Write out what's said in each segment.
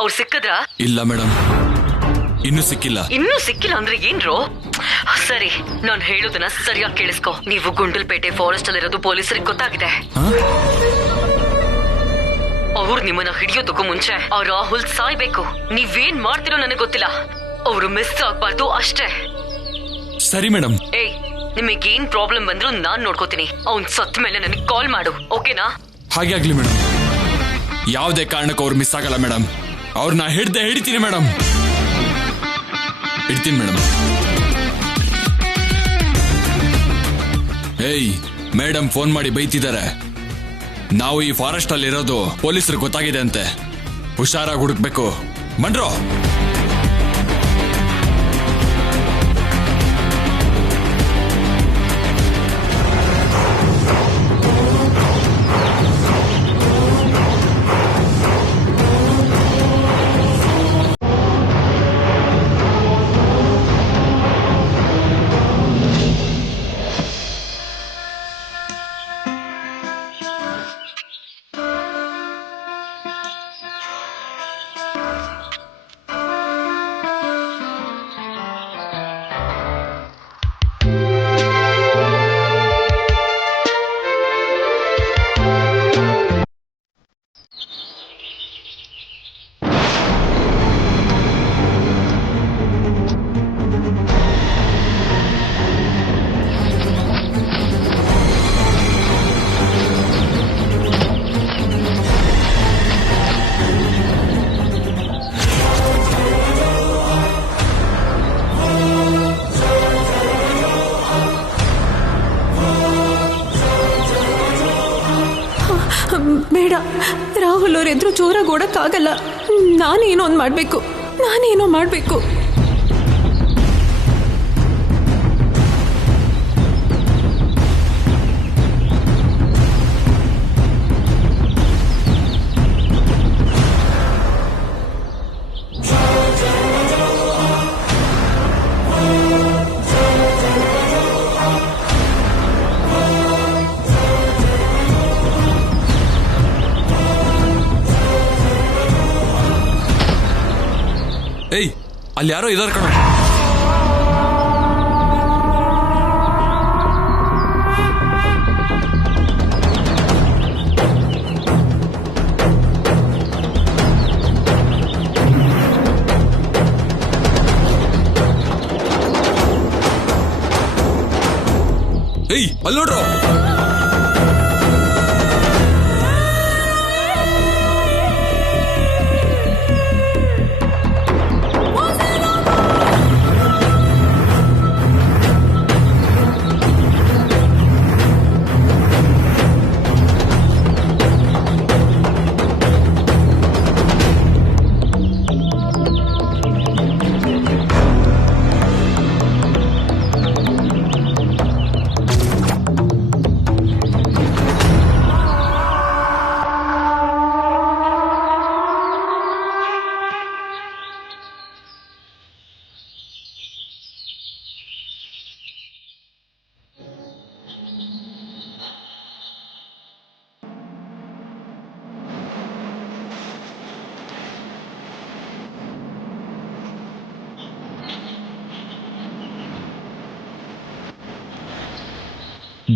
ಅವ್ರು ಸಿಕ್ಕದ್ರಾ? ಇಲ್ಲ ಮೇಡಮ್, ಇನ್ನೂ ಸಿಕ್ಕಿಲ್ಲ. ಇನ್ನೂ ಸಿಕ್ಕಿಲ್ಲ ಅಂದ್ರೆ ಏನ್ರೋ? ಸರಿ, ನಾನು ಹೇಳೋದನ್ನ ಸರಿಯಾಗಿ ಕೇಳಿಸ್ಕೊ. ನೀವು ಗುಂಡಲ್ಪೇಟೆ ಫಾರೆಸ್ಟ್ ಅಲ್ಲಿರೋದು ಪೊಲೀಸರಿಗೆ ಗೊತ್ತಾಗಿದೆ. ಅವ್ರು ನಿಮ್ಮನ್ನ ಹಿಡಿಯೋದಕ್ಕೂ ಮುಂಚೆ ಆ ರಾಹುಲ್ ಸಾಯ್ಬೇಕು. ನೀವೇನ್ ಮಾಡ್ತಿರೋ ನನಗೆ ಗೊತ್ತಿಲ್ಲ. ಅವ್ರು ಮಿಸ್ ಆಗ್ಬಾರ್ದು ಅಷ್ಟೇ. ಸರಿ ಮೇಡಮ್. ಏಯ್, ನಿಮಗೇನ್ ಪ್ರಾಬ್ಲಮ್ ಬಂದ್ರು ನಾನ್ ನೋಡ್ಕೋತೀನಿ. ಅವ್ನ್ ಸತ್ ಮೇಲೆ ನನಗೆ ಕಾಲ್ ಮಾಡು, ಓಕೆನಾ? ಹಾಗೆ ಆಗ್ಲಿ ಮೇಡಮ್. ಯಾವುದೇ ಕಾರಣಕ್ಕೂ ಅವ್ರು ಮಿಸ್ ಆಗಲ್ಲ ಮೇಡಮ್. ಅವ್ರನ್ನ ಹಿಡಿತೀನಿ ಮೇಡಮ್. ಇಡ್ತೀನಿ ಮೇಡಮ್. ಏಯ್, ಮೇಡಮ್ ಫೋನ್ ಮಾಡಿ ಬೈತಿದ್ದಾರೆ. ನಾವು ಈ ಫಾರೆಸ್ಟ್ ಅಲ್ಲಿ ಇರೋದು ಪೊಲೀಸರು ಗೊತ್ತಾಗಿದೆ ಅಂತೆ. ಹುಷಾರಾಗಿ ಹುಡುಕ್ಬೇಕು. ಬನ್ರೋ. ಬೇಡ, ರಾಹುಲ್ ಅವ್ರ ಎದುರು ಜೋರಾಗಿ ಓಡಕ್ಕಾಗಲ್ಲ. ನಾನೇನೋ ಮಾಡಬೇಕು. ಏಯ್, ಅಲ್ಲಿ ಯಾರೋ ಇದಾರ ಕಣ. ಏಯ್, ಅಲ್ಲಿ ನೋಡ್ರು.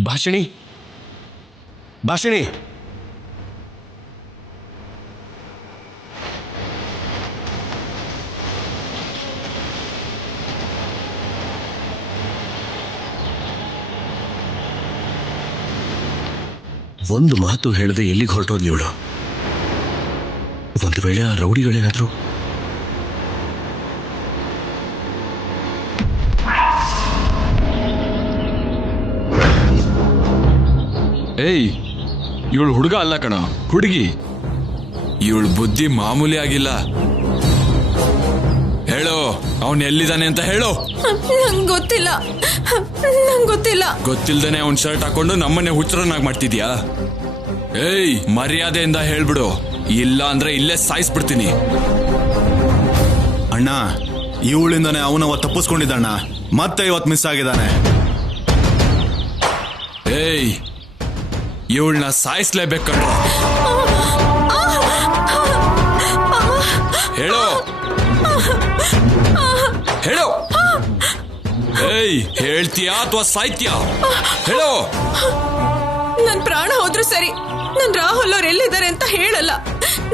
ಭಾಷಿಣಿ, ಭಾಷಿಣಿ, ಒಂದು ಮಾತು ಹೇಳದೆ ಎಲ್ಲಿಗೆ ಹೊರಟೋದ್ಲಿ ಇವಳು? ಒಂದು ವೇಳೆ ಆ ರೌಡಿಗಳೇನಾದ್ರು? ಏಯ್, ಇವಳು ಹುಡುಗ ಅಲ್ಲ ಕಣ, ಹುಡುಗಿ. ಇವಳು ಬುದ್ಧಿ ಮಾಮೂಲಿ ಆಗಿಲ್ಲ. ಹೇಳು, ಅವನ್ ಎಲ್ಲಿದ್ದಾನೆ ಅಂತ ಹೇಳು. ಗೊತ್ತಿಲ್ಲ. ಗೊತ್ತಿಲ್ದೇನೆ ಅವನ್ ಶರ್ಟ್ ಹಾಕೊಂಡು ನಮ್ಮನ್ನೇ ಹುಚ್ಚರನ್ನಾಗಿ ಮಾಡ್ತಿದ್ಯಾ? ಏಯ್, ಮರ್ಯಾದೆಯಿಂದ ಹೇಳ್ಬಿಡು, ಇಲ್ಲ ಅಂದ್ರೆ ಇಲ್ಲೇ ಸಾಯಿಸ್ಬಿಡ್ತೀನಿ. ಅಣ್ಣ, ಇವಳಿಂದಾನೆ ಅವನವ ತಪ್ಪಿಸ್ಕೊಂಡಿದ್ದಣ್ಣ. ಮತ್ತೆ ಇವತ್ತು ಮಿಸ್ ಆಗಿದ್ದಾನೆ. ಏಯ್, ಇವಳನ್ನ ಸಾಯಿಸ್ಲೇಬೇಕಣ್ಣ. ಹೇಳ್ತೀಯಾ ಅಥವಾ ಸಾಯ್ತೀಯಾ ಹೇಳೋ. ನನ್ ಪ್ರಾಣ ಹೋದ್ರು ಸರಿ, ನನ್ ರಾಹುಲ್ ಅವ್ರು ಎಲ್ಲಿದ್ದಾರೆ ಅಂತ ಹೇಳಲ್ಲ.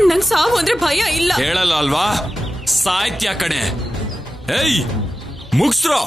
ನಂಗ್ ಸಾವು ಅಂದ್ರೆ ಭಯ ಇಲ್ಲ. ಹೇಳಲ್ಲ ಅಲ್ವಾ? ಸಾಯ್ತ್ಯಾ ಕಣೆ. ಏಯ್ ಮುಗ್ಸ್ರೋ.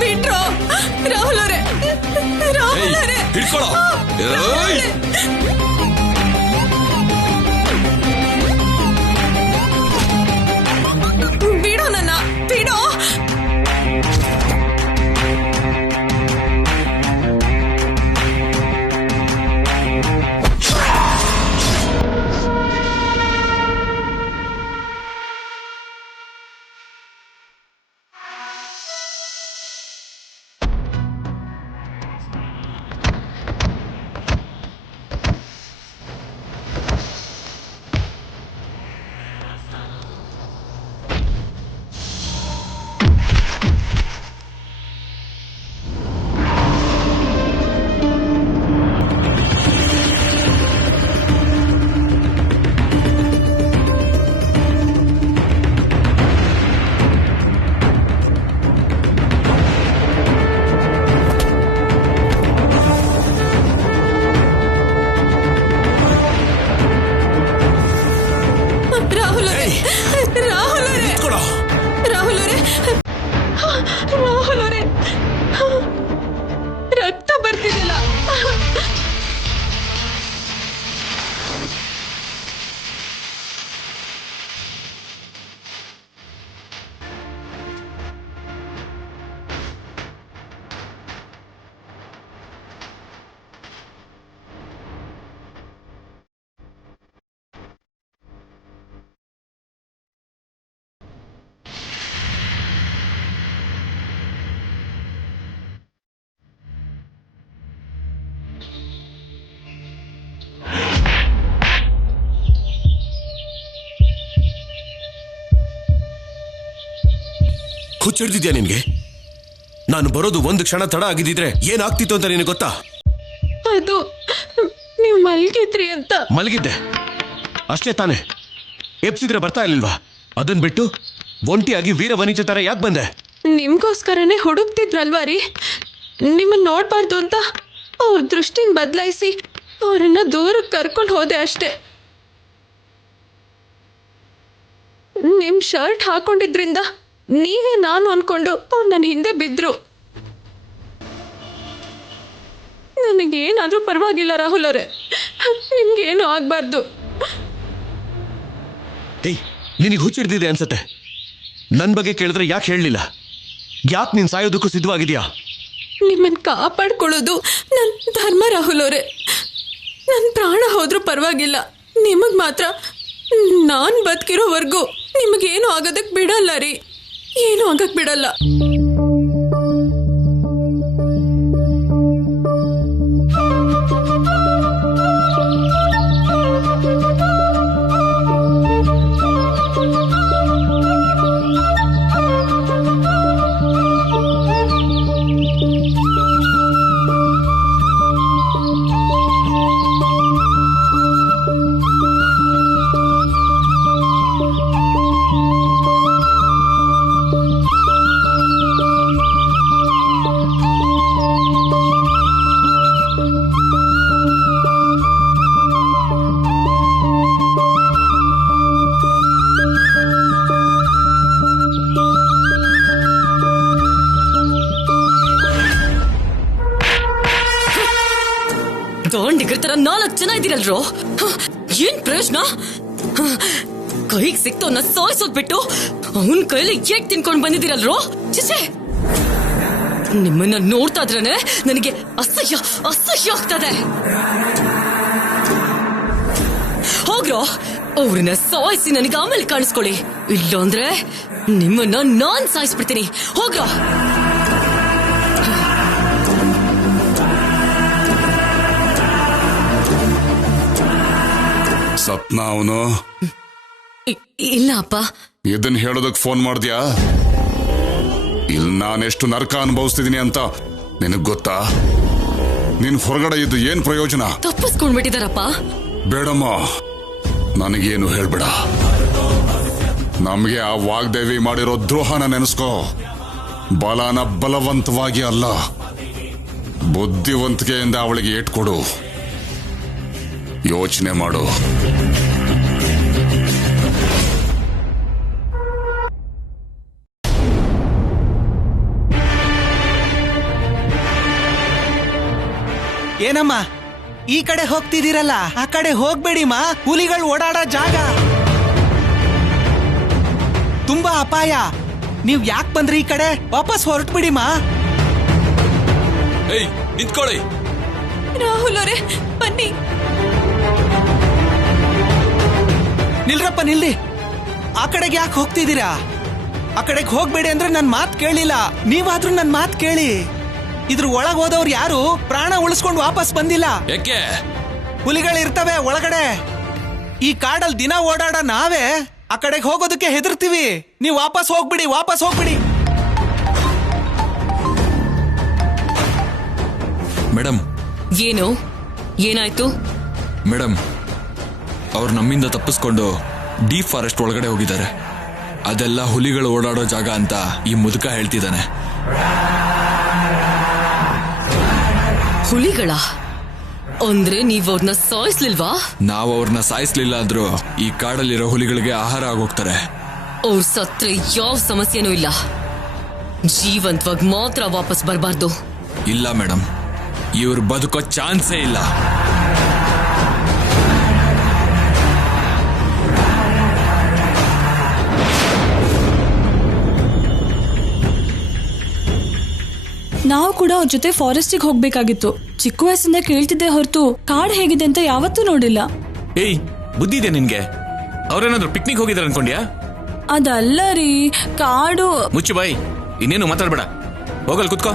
ಬಿಟ್ರೋ ರಾಹುಲ್ ಅವರೇ, ರಾಹುಲ್ ಅವರೇ ಹಿಡ್ಕೊಳ್ಳೋ. ಬಿಡೋ ನನ್ನ, ಬಿಡೋ. ರಾಹುಲ್ ಅವರೇ, ರಕ್ತ ಬರ್ತಿದಿಲ್ಲ. ಹುಚ್ಚಿಡ್ದಿದ್ಯಾ ನಿನ್ಗೆ? ನಾನು ಬರೋದು ಒಂದು ಕ್ಷಣ ತಡ ಆಗಿದ್ದಿದ್ರೆ ಏನಾಗ್ತಿತ್ತು ಅಂತ ನಿನಗೆ ಗೊತ್ತಾ? ಅದು ನೀವು ಮಲಗಿದ್ರಿ ಅಂತ. ಮಲಗಿದ್ದೆ ಅಷ್ಟೇ ತಾನೆ, ಎಪ್ಸಿದ್ರೆ ಬರ್ತಾ ಇರ್ಲಿಲ್ವಾ? ಅದನ್ ಬಿಟ್ಟು ಒಂಟಿಯಾಗಿ ವೀರವನಿತೆ ತರ ಯಾಕೆ ಬಂದೆ? ನಿಮ್ಗೋಸ್ಕರನೇ ಹುಡುಕ್ತಿದ್ರಲ್ವಾ ರೀ. ನಿಮ್ಮನ್ನ ನೋಡ್ಬಾರ್ದು ಅಂತ ಅವ್ರ ದೃಷ್ಟಿನ ಬದಲಾಯಿಸಿ ಅವರನ್ನ ದೂರಕ್ಕೆ ಕರ್ಕೊಂಡು ಹೋದೆ ಅಷ್ಟೇ. ನಿಮ್ ಶರ್ಟ್ ಹಾಕೊಂಡಿದ್ರಿಂದ ನೀವೇ ನಾನು ಅನ್ಕೊಂಡು ಅವ್ರು ನನ್ನ ಹಿಂದೆ ಬಿದ್ರು. ನನಗೇನಾದ್ರೂ ಪರವಾಗಿಲ್ಲ ರಾಹುಲ್ ಅವರೇ, ನಿಮ್ಗೇನು ಆಗ್ಬಾರ್ದು. ಏಯ್, ನಿನಗೆ ಹುಚ್ಚಿಡ್ದಿದೆ ಅನ್ಸತ್ತೆ. ನನ್ನ ಬಗ್ಗೆ ಕೇಳಿದ್ರೆ ಯಾಕೆ ಹೇಳಲಿಲ್ಲ? ಯಾಕೆ ನೀನು ಸಾಯೋದಕ್ಕೂ ಸಿದ್ಧವಾಗಿದೆಯಾ? ನಿಮ್ಮನ್ನು ಕಾಪಾಡ್ಕೊಳ್ಳೋದು ನನ್ನ ಧರ್ಮ ರಾಹುಲ್ ಅವರೇ. ನನ್ನ ಪ್ರಾಣ ಹೋದ್ರೂ ಪರವಾಗಿಲ್ಲ, ನಿಮಗೆ ಮಾತ್ರ ನಾನು ಬದುಕಿರೋವರೆಗೂ ನಿಮಗೇನು ಆಗೋದಕ್ಕೆ ಬಿಡಲ್ಲ ರೀ. ಏನು ಆಗಕ್ಕೆ ಬಿಡಲ್ಲ. ದಾಂಡಿಗರ 4 ಜನ ಇದ್ದೀರಲ್ರೋ, ಏನ್ ಪ್ರಯೋಜನ? ಕೈಗೆ ಸಿಕ್ತವನ್ನ ಸಾಯಿಸೋದ್ ಬಿಟ್ಟು ಅವನ್ ಕೈಲಿ ಏಕ್ ತಿನ್ಕೊಂಡ್ ಬಂದಿದ್ದೀರಲ್ರೋ. ಚಿಚೆ, ನಿಮ್ಮನ್ನ ನೋಡ್ತಾ ಇದ್ರೇನೆ ನನಗೆ ಅಸಹ್ಯ ಅಸಹ್ಯ ಆಗ್ತದೆ. ಹೋಗ್ರೋ, ಅವ್ರನ್ನ ಸಾಯಿಸಿ ನನಗೆ ಆಮೇಲೆ ಕಾಣಿಸ್ಕೊಳ್ಳಿ. ಇಲ್ಲಾಂದ್ರೆ ನಿಮ್ಮನ್ನ ನಾನ್ ಸಾಯಿಸ್ಬಿಡ್ತೀನಿ. ಹೋಗ್ರೋ. ಸತ್ನಾ ಅವನು? ಇಲ್ಲ ಅಪ್ಪ. ಇದನ್ ಹೇಳೋದಕ್ ಫೋನ್ ಮಾಡ್ದ್ಯಾ? ಇಲ್ಲಿ ನಾನೆಷ್ಟು ನರಕ ಅನುಭವಿಸ್ತಿದೀನಿ ಅಂತ ನಿನಗ್ ಗೊತ್ತಾ? ನೀನ್ ಹೊರಗಡೆ ಇದ್ದು ಏನ್ ಪ್ರಯೋಜನ? ತಪ್ಪಿಸ್ಕೊಂಡ್ಬಿಟ್ಟಿದಾರಪ್ಪ. ಬೇಡಮ್ಮ, ನನಗೇನು ಹೇಳ್ಬೇಡ. ನಮ್ಗೆ ಆ ವಾಗ್ದೇವಿ ಮಾಡಿರೋ ದ್ರೋಹನ ನೆನೆಸ್ಕೋ. ಬಲನ ಬಲವಂತವಾಗಿ ಅಲ್ಲ, ಬುದ್ಧಿವಂತಿಕೆಯಿಂದ ಅವಳಿಗೆ ಏಟ್ಕೊಡು. ಯೋಚನೆ ಮಾಡು. ಏನಮ್ಮ ಈ ಕಡೆ ಹೋಗ್ತಿದ್ದೀರಲ್ಲ, ಆ ಕಡೆ ಹೋಗ್ಬೇಡಿಮ್ಮ. ಹುಲಿಗಳು ಓಡಾಡೋ ಜಾಗ, ತುಂಬಾ ಅಪಾಯ. ನೀವ್ ಯಾಕೆ ಬಂದ್ರಿ ಈ ಕಡೆ? ವಾಪಸ್ ಹೊರಟ್ಬಿಡಿಮ್ಮ. ಏಯ್, ನಿಂತ್ಕೊಳ್ಳಿ. ರಾಹುಲ್ ಅವರೇ ಬನ್ನಿ. ನಿಲ್ರಪ್ಪ, ನಿಲ್ರಿ. ಆ ಕಡೆಗೆ ಯಾಕೆ ಹೋಗ್ತಿದ್ದೀರಾ? ಆ ಕಡೆಗೆ ಹೋಗ್ಬೇಡಿ ಅಂದ್ರೆ ನನ್ ಮಾತು ಕೇಳಿಲ್ಲ. ನೀವಾದ್ರೂ ನನ್ ಮಾತು ಕೇಳಿ. ಇದ್ರ ಒಳಗ್ ಹೋದವ್ರು ಯಾರು ಪ್ರಾಣ ಉಳಿಸ್ಕೊಂಡು ವಾಪಸ್ ಬಂದಿಲ್ಲ. ಯಾಕೆ? ಹುಲಿಗಳಿರ್ತವೆ ಒಳಗಡೆ. ಈ ಕಾಡಲ್ಲಿ ದಿನ ಓಡಾಡ ನಾವೇ ಆ ಕಡೆಗೆ ಹೋಗೋದಕ್ಕೆ ಹೆದರ್ತೀವಿ. ನೀವು ವಾಪಸ್ ಹೋಗ್ಬಿಡಿ, ವಾಪಸ್ ಹೋಗ್ಬಿಡಿ. ಮೇಡಮ್. ಏನು? ಏನಾಯ್ತು? ಮೇಡಮ್, ಅವ್ರು ನಮ್ಮಿಂದ ತಪ್ಪಿಸ್ಕೊಂಡು ಡೀಪ್ ಫಾರೆಸ್ಟ್ ಒಳಗಡೆ ಹೋಗಿದ್ದಾರೆ. ಅದೆಲ್ಲ ಹುಲಿಗಳು ಓಡಾಡೋ ಜಾಗ ಅಂತ ಈ ಮುದುಕ ಹೇಳ್ತಿದ್ದಾನೆ. ಹುಲಿಗಳ ಅಂದ್ರೆ ನೀವ್ ಅವ್ರನ್ನ ಸಾಯಿಸ್ಲಿಲ್ವಾ? ನಾವು ಅವ್ರನ್ನ ಸಾಯಿಸ್ಲಿಲ್ಲ ಅಂದ್ರೂ ಈ ಕಾಡಲ್ಲಿರೋ ಹುಲಿಗಳಿಗೆ ಆಹಾರ ಆಗೋಗ್ತಾರೆ. ಅವ್ರ ಸತ್ರೆ ಯಾವ ಸಮಸ್ಯೆನೂ ಇಲ್ಲ. ಜೀವಂತವಾಗಿ ಮಾತ್ರ ವಾಪಸ್ ಬರಬಾರ್ದು. ಇಲ್ಲ ಮೇಡಮ್, ಇವ್ರು ಬದುಕೋ ಚಾನ್ಸೇ ಇಲ್ಲ. ನಾವು ಕೂಡ ಅವ್ರ ಜೊತೆ ಫಾರೆಸ್ಟಿಗೆ ಹೋಗ್ಬೇಕಾಗಿತ್ತು. ಚಿಕ್ಕ ವಯಸ್ಸಿಂದ ಕೇಳ್ತಿದ್ದೆ ಹೊರತು ಕಾಡ್ ಹೇಗಿದೆ ಅಂತ ಯಾವತ್ತೂ ನೋಡಿಲ್ಲ. ಏಯ್, ಬುದ್ಧಿ ಇದೆ ನಿನ್ಗೆ? ಅವ್ರೇನಾದ್ರು ಪಿಕ್ನಿಕ್ ಹೋಗಿದಾರೆ ಅನ್ಕೊಂಡ್ಯಾ? ಅದಲ್ಲ ರೀ, ಕಾಡು. ಮುಚ್ಚು ಬಾಯಿ, ಇನ್ನೇನು ಮಾತಾಡ್ಬೇಡ. ಹೋಗಲ್ ಕುತ್ಕೋ,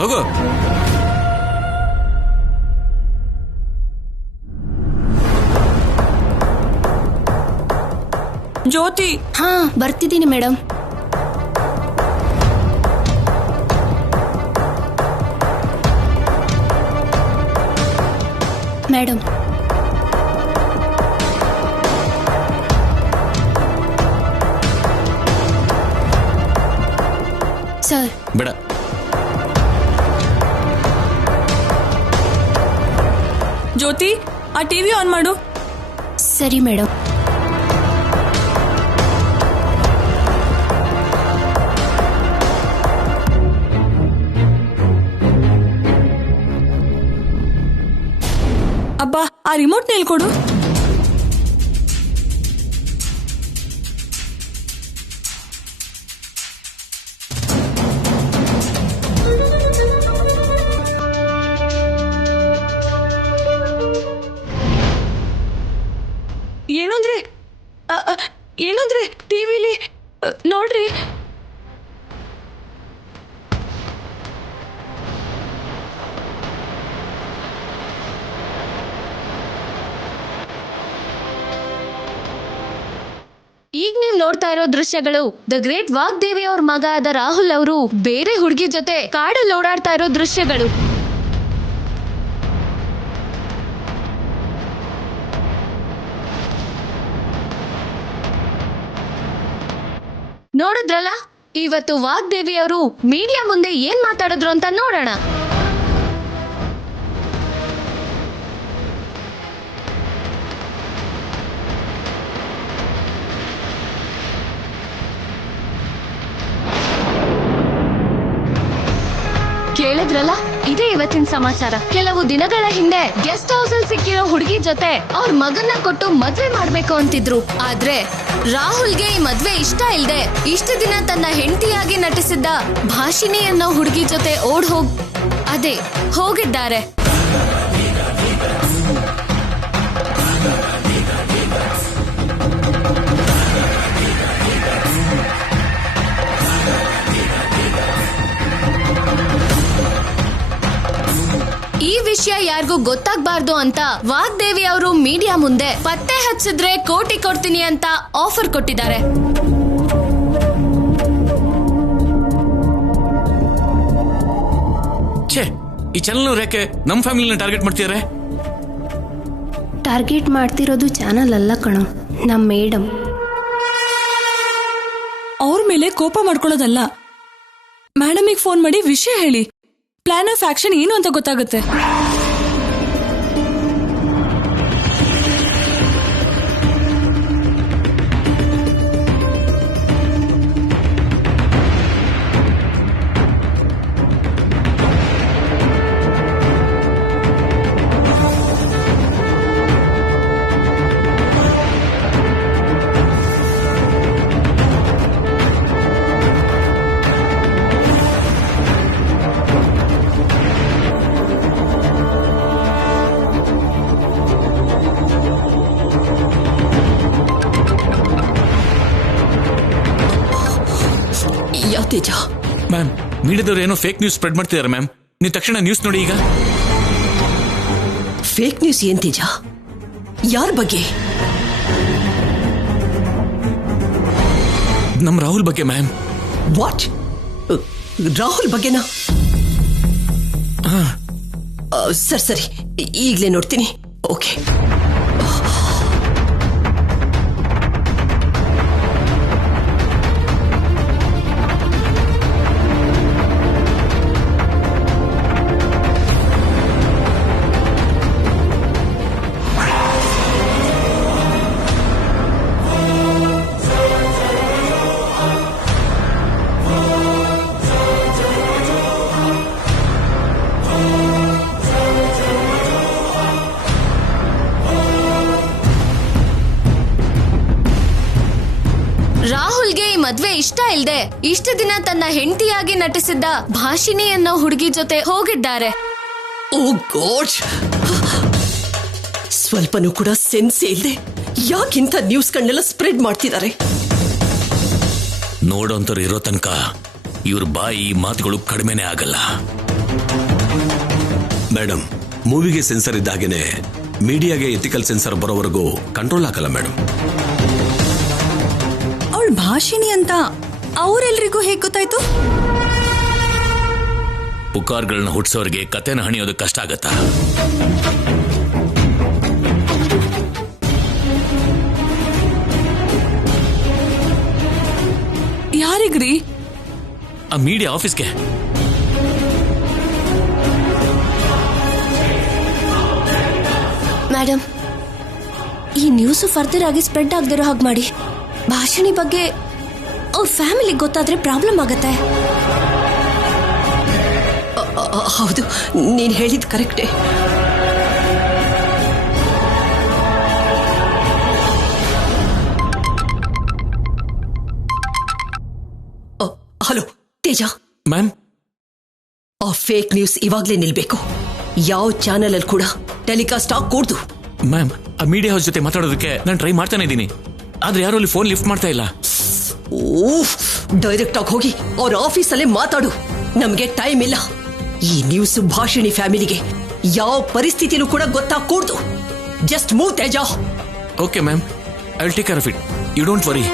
ಹೋಗು. ಜ್ಯೋತಿ. ಹಾ, ಬರ್ತಿದ್ದೀನಿ ಮೇಡಮ್. Madam, sir. ಬೇಡ. ಜ್ಯೋತಿ, ಆ ಟಿವಿ ಆನ್ ಮಾಡು. ಸರಿ ಮೇಡಮ್. ಅಬ್ಬಾ, ಆ ರಿಮೋಟ್ ಕೊಡು. ಏನಂದ್ರೆ ಟಿವಿಲಿ ನೋಡ್ರಿ. ಈಗ ನೀವು ನೋಡ್ತಾ ಇರೋ ದೃಶ್ಯಗಳು ದ ಗ್ರೇಟ್ ವಾಗ್ದೇವಿ ಅವ್ರ ಮಗ ಆದ ರಾಹುಲ್ ಅವರು ಬೇರೆ ಹುಡುಗಿ ಜೊತೆ ಕಾಡಲ್ಲಿ ಓಡಾಡ್ತಾ ಇರೋ ದೃಶ್ಯಗಳು. ನೋಡಿದ್ರಲ್ಲ, ಇವತ್ತು ವಾಗ್ದೇವಿ ಅವರು ಮೀಡಿಯಾ ಮುಂದೆ ಏನ್ ಮಾತಾಡಿದ್ರು ಅಂತ ನೋಡೋಣ. ಕೇಳಿದ್ರಲ್ಲ, ಇದೇ ಇವತ್ತಿನ ಸಮಾಚಾರ. ಕೆಲವು ದಿನಗಳ ಹಿಂದೆ ಗೆಸ್ಟ್ ಹೌಸ್ ಅಲ್ಲಿ ಸಿಕ್ಕಿರೋ ಹುಡುಗಿ ಜೊತೆ ಅವ್ರ ಮಗನ್ನ ಕೊಟ್ಟು ಮದ್ವೆ ಮಾಡ್ಬೇಕು ಅಂತಿದ್ರು. ಆದ್ರೆ ರಾಹುಲ್ಗೆ ಈ ಮದ್ವೆ ಇಷ್ಟ ಇಲ್ದೆ ಇಷ್ಟು ದಿನ ತನ್ನ ಹೆಂಡತಿಯಾಗಿ ನಟಿಸಿದ್ದ ಭಾಷಿನಿ ಅನ್ನೋ ಹುಡುಗಿ ಜೊತೆ ಹೋಗಿದ್ದಾರೆ. ಯಾರಿಗೂ ಗೊತ್ತಾಗ್ಬಾರ್ದು ಅಂತ ವಾಗ್ದೇವಿ ಅವರು ಮೀಡಿಯಾ ಮುಂದೆ ಪತ್ತೆ ಹಚ್ಚಿದ್ರೆ ಕೋಟಿ ಕೊಡ್ತೀನಿ ಅಂತ ಆಫರ್ ಕೊಟ್ಟಿದ್ದಾರೆ. ಛೇ, ಈ ಚಾನಲ್ ಯಾಕೆ ನಮ್ಮ ಫ್ಯಾಮಿಲಿನ ಟಾರ್ಗೆಟ್ ಮಾಡ್ತಿದ್ದಾರೆ? ಟಾರ್ಗೆಟ್ ಮಾಡ್ತಿರೋದು ಚಾನಲ್ ಅಲ್ಲ ಕಣೋ, ನಮ್ ಮೇಡಮ್. ಅವ್ರ ಮೇಲೆ ಕೋಪ ಮಾಡ್ಕೊಳ್ಳೋದಲ್ಲ, ಮೇಡಮಿಗೆ ಫೋನ್ ಮಾಡಿ ವಿಷಯ ಹೇಳಿ. ಪ್ಲಾನ್ ಆಫ್ ಆಕ್ಷನ್ ಏನು ಅಂತ ಗೊತ್ತಾಗುತ್ತೆ. ತೇಜ, ಮ್ಯಾಮ್, ಮೀಡಿಯಾದವ್ರು ಏನೋ ಫೇಕ್ ನ್ಯೂಸ್ ಸ್ಪ್ರೆಡ್ ಮಾಡ್ತಿದ್ದಾರೆ ಮ್ಯಾಮ್. ನೀವು ತಕ್ಷಣ ನ್ಯೂಸ್ ನೋಡಿ ಈಗ. ಫೇಕ್ ನ್ಯೂಸ್ ಏನ್ ತೇಜ? ಯಾರ ಬಗ್ಗೆ? ನಮ್ ರಾಹುಲ್ ಬಗ್ಗೆ ಮ್ಯಾಮ್. ವಾಟ್? ರಾಹುಲ್ ಬಗ್ಗೆನಾ? ಸರಿ, ಈಗ್ಲೇ ನೋಡ್ತೀನಿ. ಓಕೆ. ರಾಹುಲ್ಗೆ ಈ ಮದ್ವೆ ಇಷ್ಟ ಇಲ್ದೆ ಇಷ್ಟು ದಿನ ತನ್ನ ಹೆಂಡತಿಯಾಗಿ ನಟಿಸಿದ್ದ ಭಾಷಿಣಿ ಅನ್ನೋ ಹುಡುಗಿ ಜೊತೆ ಹೋಗಿದ್ದಾರೆ. ಓ ಗಾಡ್, ಸ್ವಲ್ಪನೂ ಕೂಡ ಸೆನ್ಸ್ ಇಲ್ಲದೆ ಯಾಕಿಂತ ನ್ಯೂಸ್ ಗಳನ್ನೆಲ್ಲ ಸ್ಪ್ರೆಡ್ ಮಾಡ್ತಿದ್ದಾರೆ? ನೋಡೋಂತವ್ರು ಇರೋ ತನಕ ಇವ್ರ ಬಾಯಿ ಮಾತುಗಳು ಕಡಿಮೆನೆ ಆಗಲ್ಲ. ಮೇಡಮ್, ಮೂವಿಗೆ ಸೆನ್ಸರ್ ಇದ್ದಾಗೇನೆ ಮೀಡಿಯಾಗೆ ಎಥಿಕಲ್ ಸೆನ್ಸರ್ ಬರೋವರೆಗೂ ಕಂಟ್ರೋಲ್ ಆಗಲ್ಲ ಮೇಡಮ್. ಅವಳು ಭಾಷಿಣಿ ಅಂತ ಅವರೆಲ್ರಿಗೂ ಹೇಗೆ ಗೊತ್ತಾಯ್ತು? ಪುಕಾರ್ಗಳನ್ನ ಹುಟ್ಟಿಸೋರಿಗೆ ಕತೆನ ಹಣಿಯೋದು ಕಷ್ಟ ಆಗತ್ತಾ? ಯಾರಿಗ್ರಿ? ಆ ಮೀಡಿಯಾ ಆಫೀಸ್ಗೆ. ಮೇಡಮ್, ಈ ನ್ಯೂಸ್ ಫರ್ದರ್ ಆಗಿ ಸ್ಪ್ರೆಡ್ ಆಗದಿರೋ ಹಾಗೆ ಮಾಡಿ. ಭಾಷಿಣಿ ಬಗ್ಗೆ ಅವ್ರ ಫ್ಯಾಮಿಲಿಗೆ ಗೊತ್ತಾದ್ರೆ ಪ್ರಾಬ್ಲಮ್ ಆಗತ್ತೆ. ಹೌದು, ನೀನ್ ಹೇಳಿದ್ ಕರೆಕ್ಟೇ. ಹಲೋ ತೇಜ ಮ್ಯಾಮ್, ಆ ಫೇಕ್ ನ್ಯೂಸ್ ಇವಾಗ್ಲೇ ನಿಲ್ಬೇಕು. ಯಾವ ಚಾನೆಲ್ ಅಲ್ಲಿ ಕೂಡ ಟೆಲಿಕಾಸ್ಟ್ ಆಗಕೂಡ್ದು. ಮ್ಯಾಮ್, ಆ ಮೀಡಿಯಾ ಹೌಸ್ ಜೊತೆ ಮಾತಾಡೋದಕ್ಕೆ ನಾನು ಟ್ರೈ ಮಾಡ್ತಾನೆ ಇದ್ದೀನಿ, ಆದ್ರೆ ಯಾರು ಅಲ್ಲಿ ಫೋನ್ ಲಿಫ್ಟ್ ಮಾಡ್ತಾ ಇಲ್ಲ. ಡೈರೆಕ್ಟ್ ಆಗಿ ಹೋಗಿ ಅವ್ರ ಆಫೀಸಲ್ಲೇ ಮಾತಾಡು. ನಮ್ಗೆ ಟೈಮ್ ಇಲ್ಲ. ಈ ನ್ಯೂಸ್ ಭಾಷಿಣಿ ಫ್ಯಾಮಿಲಿಗೆ ಯಾವ ಪರಿಸ್ಥಿತಿನೂ ಕೂಡ ಗೊತ್ತಾಗಕೂಡ್ದು. Just move Teja. Okay ma'am, I will take care of it. You don't worry.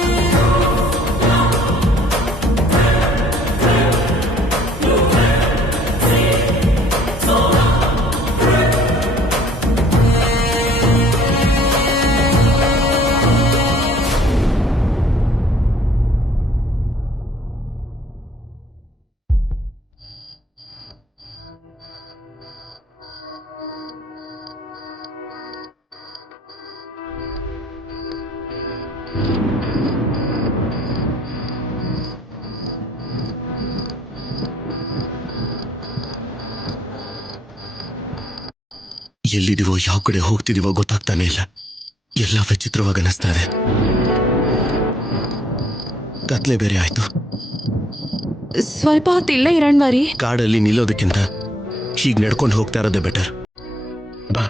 ಎಲ್ಲಿದೀವೋ, ಯಾವ ಕಡೆ ಹೋಗ್ತಿದೀವೋ ಗೊತ್ತಾಗ್ತಾನೆ ಇಲ್ಲ. ಎಲ್ಲ ವಿಚಿತ್ರವಾಗಿ ಅನಿಸ್ತಾ ಇದೆ. ಕತ್ಲೆ ಬೇರೆ ಆಯ್ತು. ಸ್ವಲ್ಪ ಹೊತ್ತು ಇಲ್ಲೇ ಇರೋಣ್ವಾರಿ. ಕಾಡಲ್ಲಿ ನಿಲ್ಲೋದಕ್ಕಿಂತ ಹೀಗೆ ನಡ್ಕೊಂಡು ಹೋಗ್ತಾ ಇರೋದೇ ಬೆಟರ್. ಬಾ.